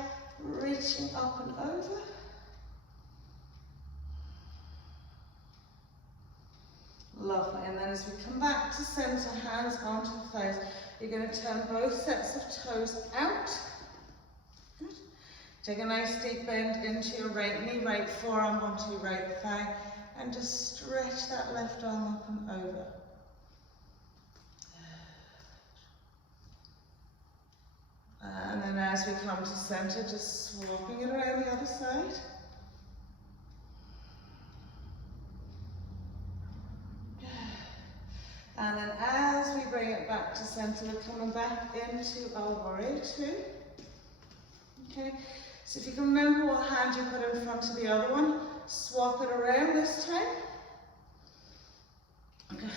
reaching up and over. Lovely, and then as we come back to centre, hands onto the thighs, you're going to turn both sets of toes out. Good. Take a nice deep bend into your right knee, right forearm onto your right thigh, and just stretch that left arm up and over. And then as we come to centre, just swapping it around the other side. And then as we bring it back to centre, we're coming back into our warrior two. Okay, so if you can remember what hand you put in front of the other one, swap it around this time. Good.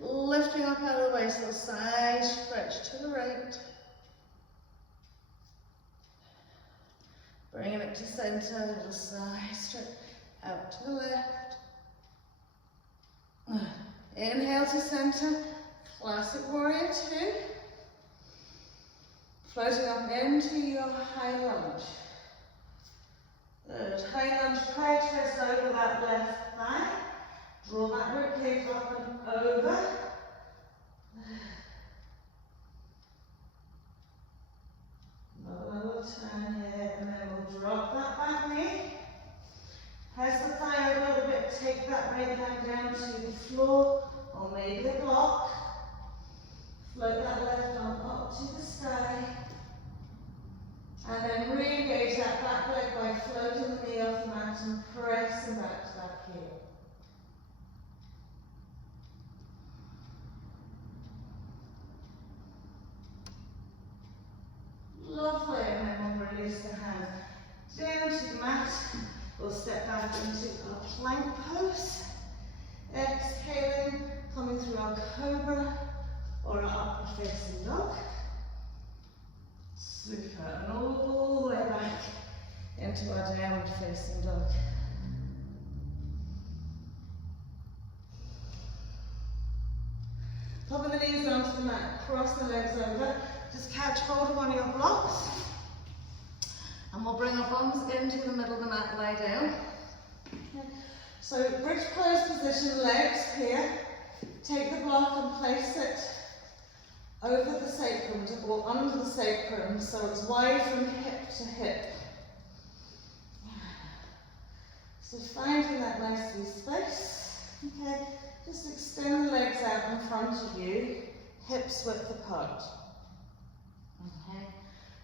Lifting up out of the waist, little side stretch to the right. Bringing it to centre, little side stretch out to the left. Inhale to centre, classic warrior two. Floating up into your high lunge. Good. High lunge, pride twist over that left thigh. Draw that ribcage up and over. Another little turn here, and then we'll drop that back knee. Press the thigh a little bit, take that right hand down to the floor, or maybe a block. Float that left arm up to the sky. And then re-engage that back leg by floating the knee off the mat and pressing back to that heel. Lovely, and then we'll release the hand down to the mat. We'll step back into our plank pose. Exhaling, coming through our cobra or our upward facing dog. Super, and all the way back into our downward facing dog. Popping the knees onto the mat, cross the legs over. Just catch hold of one of your blocks. And we'll bring our bums into the middle of the mat, lie down. Okay. So bridge pose position, legs here. Take the block and place it over the sacrum or under the sacrum so it's wide from hip to hip. So finding that nice loose space. Okay, just extend the legs out in front of you, hips width apart. Okay,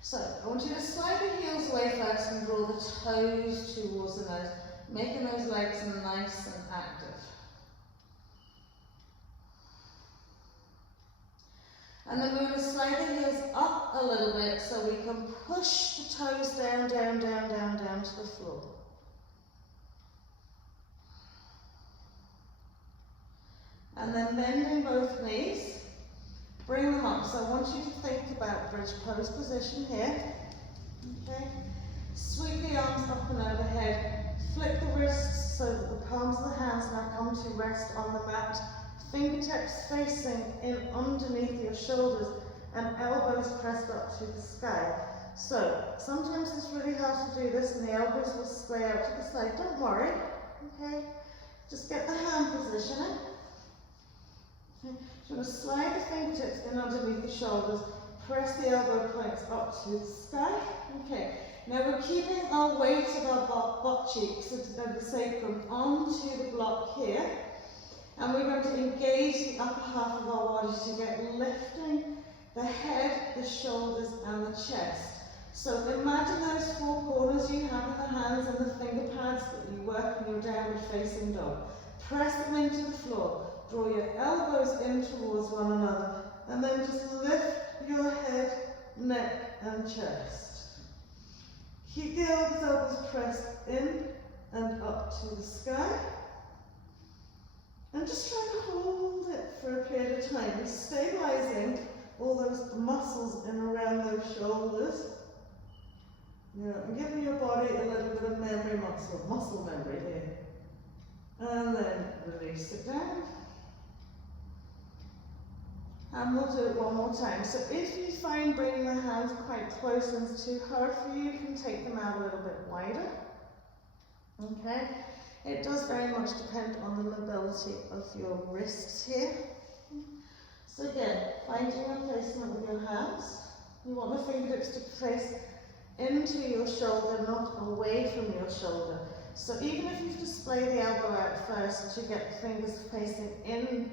so I want you to slide the heels away first and draw the toes towards the nose, making those legs nice and active. And then we're going to slide the heels up a little bit so we can push the toes down, down, down, down, down to the floor. And then bending both knees, Bring them up. So I want you to think about bridge pose position here. Okay. Sweep the arms up and overhead. Flick the wrists so that the palms of the hands now come to rest on the mat. Fingertips facing in underneath your shoulders and elbows pressed up to the sky. So sometimes it's really hard to do this and the elbows will sway out to the side. Don't worry. Okay. Just get the hand positioning. Okay. You're going to slide the fingertips in underneath the shoulders, press the elbow points up to the sky. Okay, now we're keeping our weight of our butt cheeks of the sacrum onto the block here, and we're going to engage the upper half of our body to get lifting the head, the shoulders, and the chest. So imagine those four corners you have in the hands and the finger pads that you work in your downward facing dog. Press them into the floor. Draw your elbows in towards one another, and then just lift your head, neck, and chest. Keep the elbows pressed in and up to the sky. And just try to hold it for a period of time, stabilizing all those muscles in around those shoulders. And giving your body a little bit of muscle memory here. And then release it down. And we'll do it one more time. So if you find bringing the hands quite close and it's too hard for you, you can take them out a little bit wider. Okay? It does very much depend on the mobility of your wrists here. So again, finding a placement with your hands. You want the fingertips to face into your shoulder, not away from your shoulder. So even if you display the elbow out first to get the fingers facing in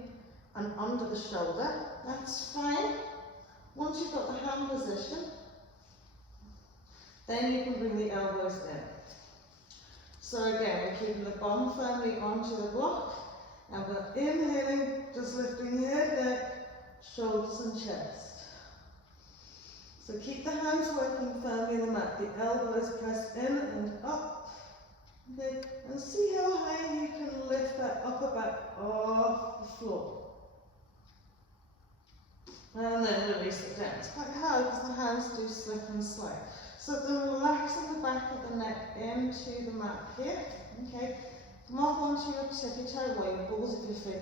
and under the shoulder, that's fine. Once you've got the hand position, then you can bring the elbows in. So again, we're keeping the bum firmly onto the block, and we're inhaling, just lifting the head, neck, shoulders and chest. So keep the hands working firmly on the mat, the elbows pressed in and up. Okay, and see how high you can lift that upper back off the floor. And then release it down. It's quite hard because the hands do slip and slide. So then relaxing the back of the neck into the mat here. Okay, come up onto your tippy toe or your balls of your feet.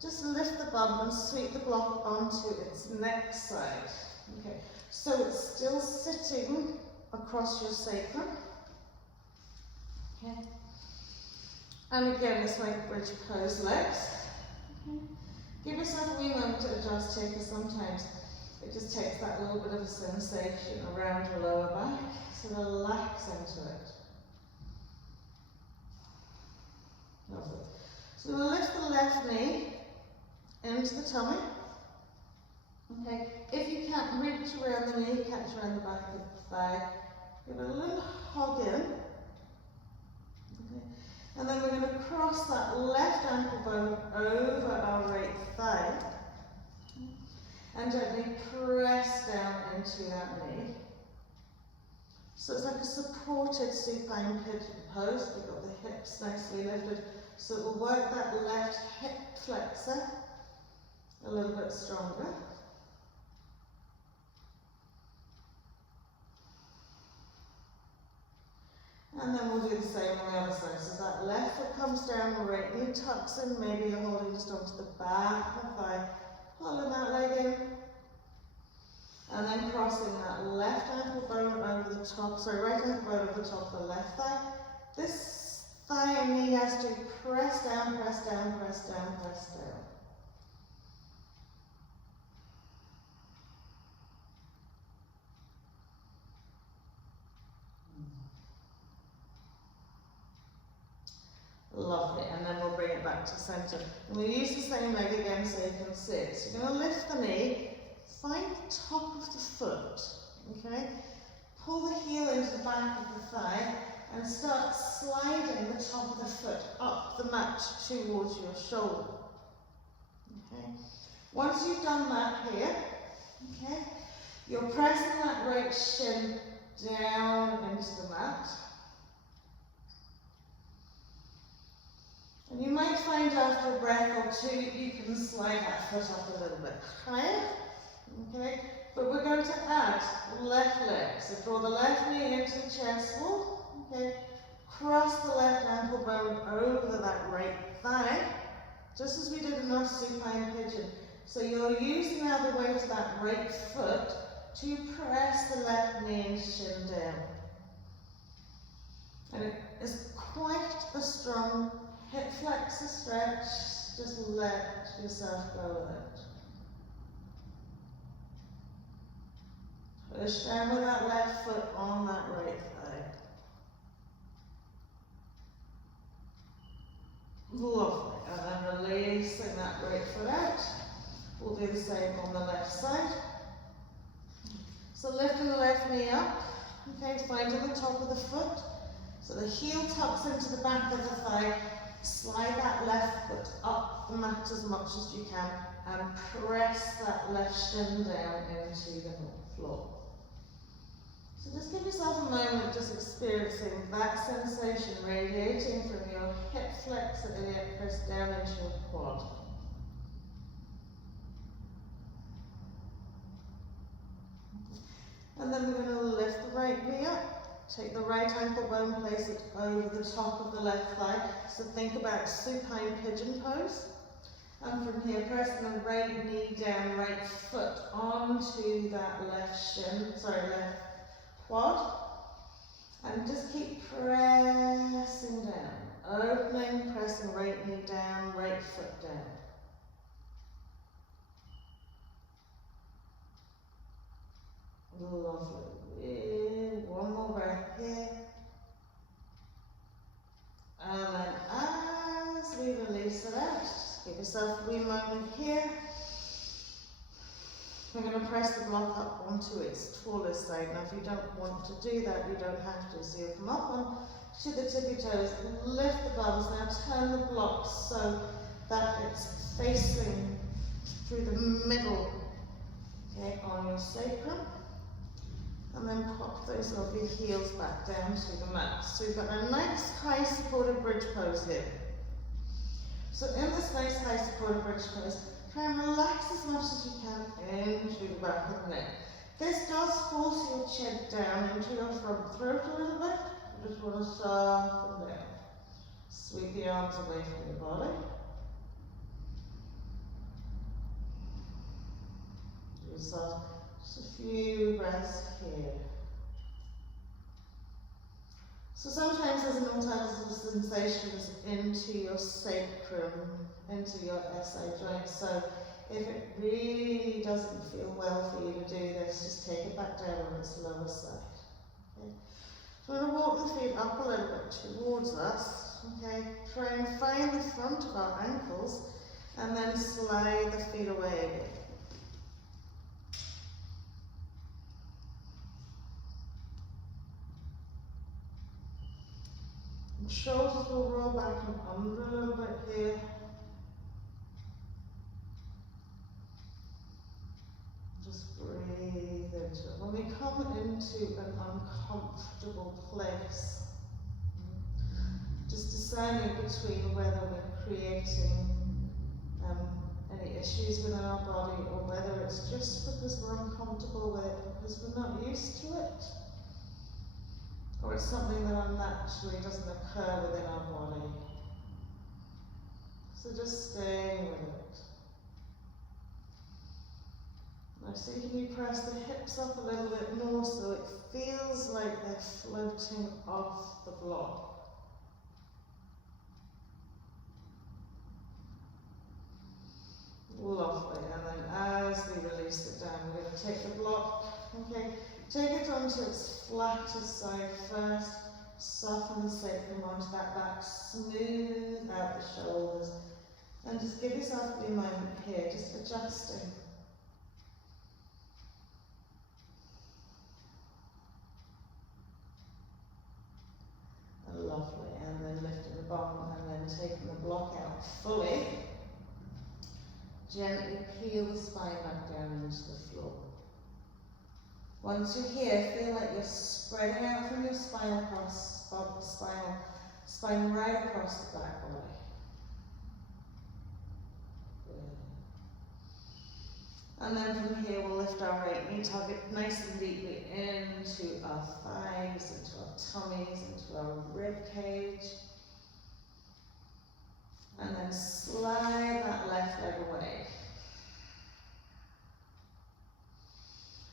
Just lift the bum and sweep the block onto its neck side. Okay, so it's still sitting across your sacrum. Okay, and again, this way, bridge pose legs. Okay. Give yourself a wee moment to adjust here, because sometimes it just takes that little bit of a sensation around your lower back. So relax into it. Lovely. So we'll lift the left knee into the tummy. Okay. If you can't reach around the knee, catch around the back of the thigh. Give it a little hug in. And then we're going to cross that left ankle bone over our right thigh and gently press down into that knee. So it's like a supported supine pigeon pose. We've got the hips nicely lifted. So it will work that left hip flexor a little bit stronger. And then we'll do the same on the other side. So that left foot comes down, the right knee tucks in, maybe you're holding just onto the back of the thigh, pulling that leg in, and then crossing that left ankle bone over the top, right ankle bone over the top of the left thigh. This thigh and knee has to press down, press down, press down, press down. Lovely, and then we'll bring it back to center. And we'll use the same leg again so you can see it. So you're going to lift the knee, find the top of the foot, okay? Pull the heel into the back of the thigh and start sliding the top of the foot up the mat towards your shoulder, okay? Once you've done that here, okay, you're pressing that right shin down into the mat. And you might find after a breath or two you can slide that foot up a little bit higher. Okay, but we're going to add left leg. So draw the left knee into the chest wall. Okay, cross the left ankle bone over that right thigh, just as we did in our supine pigeon. So you're using now the weight of that right foot to press the left knee and shin down. And it is quite a strong hip flexor stretch. Just let yourself go with it. Push down with that left foot on that right thigh. Lovely. And then releasing that right foot out. We'll do the same on the left side. So lifting the left knee up. Okay, finding the top of the foot. So the heel tucks into the back of the thigh. Slide that left foot up the mat as much as you can and press that left shin down into the floor. So just give yourself a moment just experiencing that sensation radiating from your hip flexor iliac crest down into your quad. And then we're going to lift the right knee up. Take the right ankle bone, place it over the top of the left thigh. So think about supine pigeon pose. And from here, pressing the right knee down, right foot onto that left left quad. And just keep pressing down. Opening, pressing right knee down, right foot down. Lovely. One more breath here. And then as we release it out, just give yourself a wee moment here. We're going to press the block up onto its tallest side. Now if you don't want to do that, you don't have to. So you come up on to the tippy toes, lift the bubbles. Now turn the block so that it's facing through the middle, okay, on your sacrum. And then pop those lovely heels back down to the mat. So we've got a nice high supported bridge pose here. So in this nice high supported bridge pose, try and relax as much as you can into the back of the neck. This does force your chin down into your front throat a little bit. You just want to soften down. Sweep the arms away from your body. Do yourself just a few breaths here. So sometimes there's an alternative sensations into your sacrum, into your SI joint. So if it really doesn't feel well for you to do this, just take it back down on its lower side. Okay. So we're going to walk the feet up a little bit towards us. Okay. Try and find the front of our ankles and then slide the feet away again. Shoulders will roll back and under a little bit here. Just breathe into it. When we come into an uncomfortable place, just discerning between whether we're creating any issues within our body or whether it's just because we're uncomfortable with it because we're not used to it. Or it's something that unnaturally doesn't occur within our body. So just staying with it. Now see, can you press the hips up a little bit more so it feels like they're floating off the block. Lovely. And then as we release it down, we're going to take the block. Okay. Take it onto its flattest side first, soften the sacrum onto that back, smooth out the shoulders, and just give yourself a moment here, just adjusting. Lovely, and then lifting the bum and then taking the block out fully. Gently peel the spine back down into the floor. Once you're here, feel like you're spreading out from your spine across spine right across the back body. Good. And then from here we'll lift our right knee, tug it nice and deeply into our thighs, into our tummies, into our rib cage. And then slide that left leg away.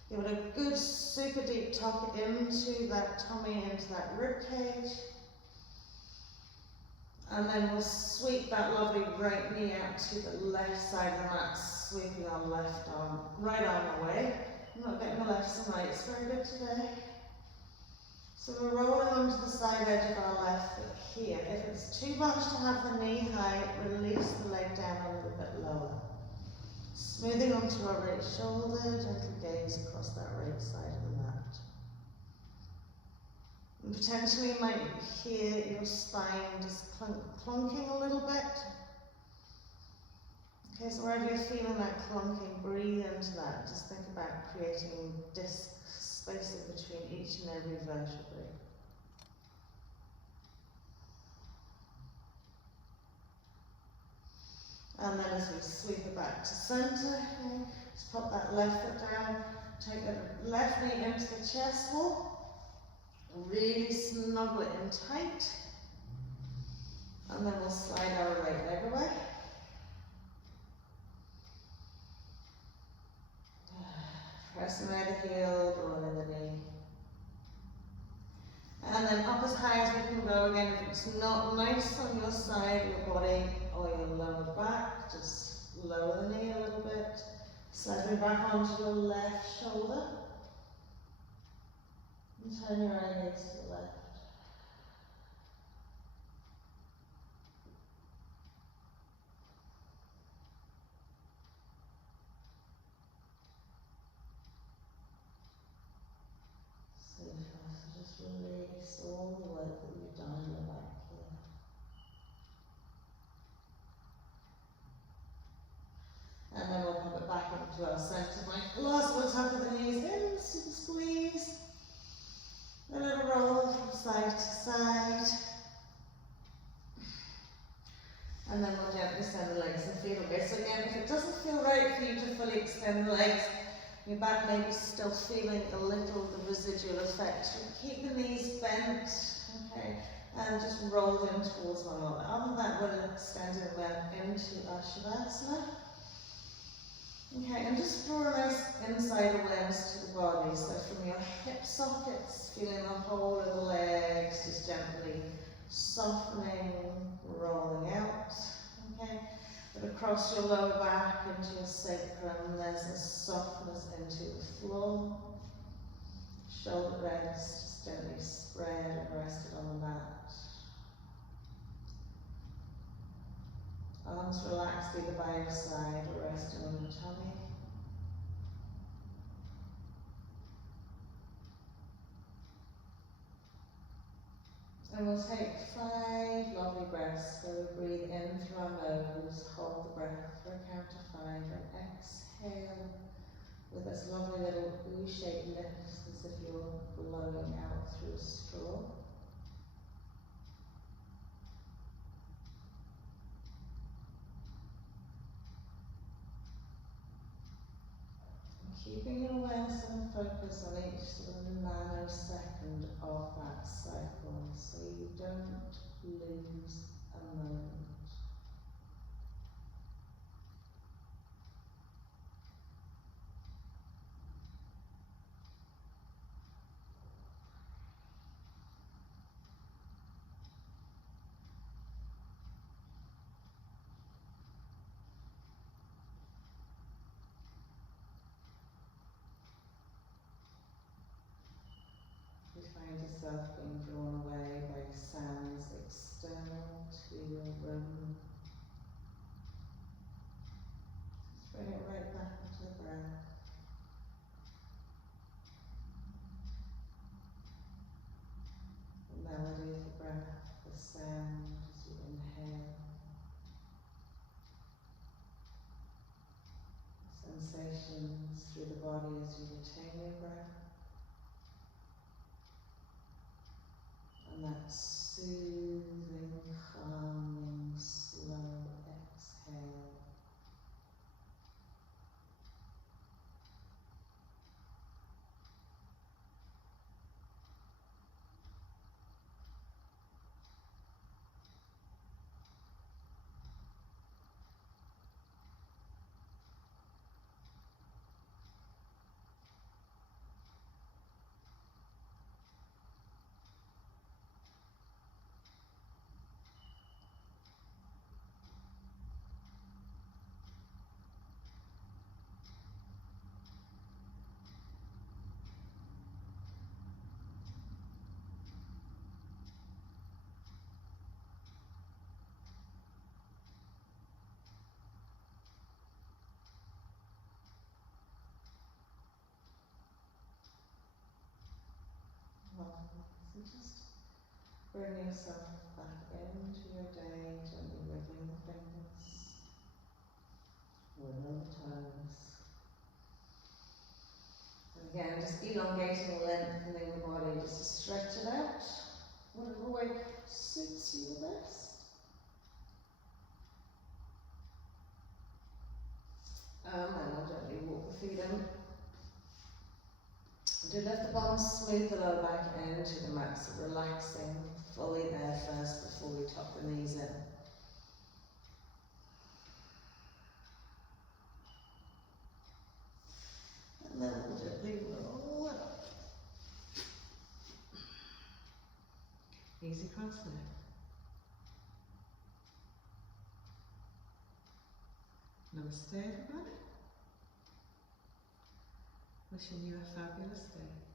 Give it a good super deep tuck into that tummy, into that rib cage. And then we'll sweep that lovely right knee out to the left side of the mat, sweeping our left arm, right arm away. I'm not getting the lefts and rights very good today. So we're rolling onto the side edge of our left foot here. If it's too much to have the knee high, release the leg down a little bit lower. Smoothing onto our right shoulder, gentle gaze across that right side of the mat. And potentially you might hear your spine just clunking a little bit. Okay, so wherever you're feeling that clunking, breathe into that. Just think about creating disc spaces between each and every vertebrae. And then as we sweep it back to center, okay, just pop that left foot down, take the left knee into the chest wall. Really snuggle it in tight, and then we'll slide our right leg away. Pressing right the heel, drawing in the knee. And then up as high as we can go again. If it's not nice on your side, your body, or your lower back, just lower the knee a little bit. Sliding back onto your left shoulder. And turn your eye gaze to the left. So just release all the work that you've done in the back here. And then we'll pop it back into our centre. My last one, top of the knees in, super squeeze. A little roll from side to side. And then we'll gently extend the legs and feel okay. So again, if it doesn't feel right for you to fully extend the legs, your back may be still feeling a little the residual effect. So keep the knees bent, okay, and just roll them towards one another. Other than that, we'll extend it into our Shavasana. Okay, and just draw a nice inside awareness to the body. So from your hip sockets, feeling the whole of the legs, just gently softening, rolling out. Okay, but across your lower back into your sacrum, there's a softness into the floor. Shoulder blades just gently spread and rested on the mat. Arms relaxed either by your side or resting on your tummy. And we'll take 5 lovely breaths. So we breathe in through our nose, hold the breath for a count of 5, and exhale with this lovely little U-shaped lift as if you're blowing out through a straw. Keeping your awareness and focus on each sort of nanosecond of that cycle so you don't lose a moment. You find yourself being drawn away by sounds external to your room. Just bring it right back into the breath. The melody of the breath, the sound as you inhale. Sensations through the body as you retain your breath. And that soothing, calming, slow exhale. So just bring yourself back into your day, gently wiggling the fingers, wiggle the toes. And again, just elongating, lengthening the body, just to stretch it out, whatever way suits you the best. And I'll gently walk the feet in. Do lift the bum, smooth the lower back into the mat, so relaxing fully there first before we tuck the knees in. And then we'll gently roll it up. Easy cross leg. Namaste, everybody. Wishing you a fabulous day.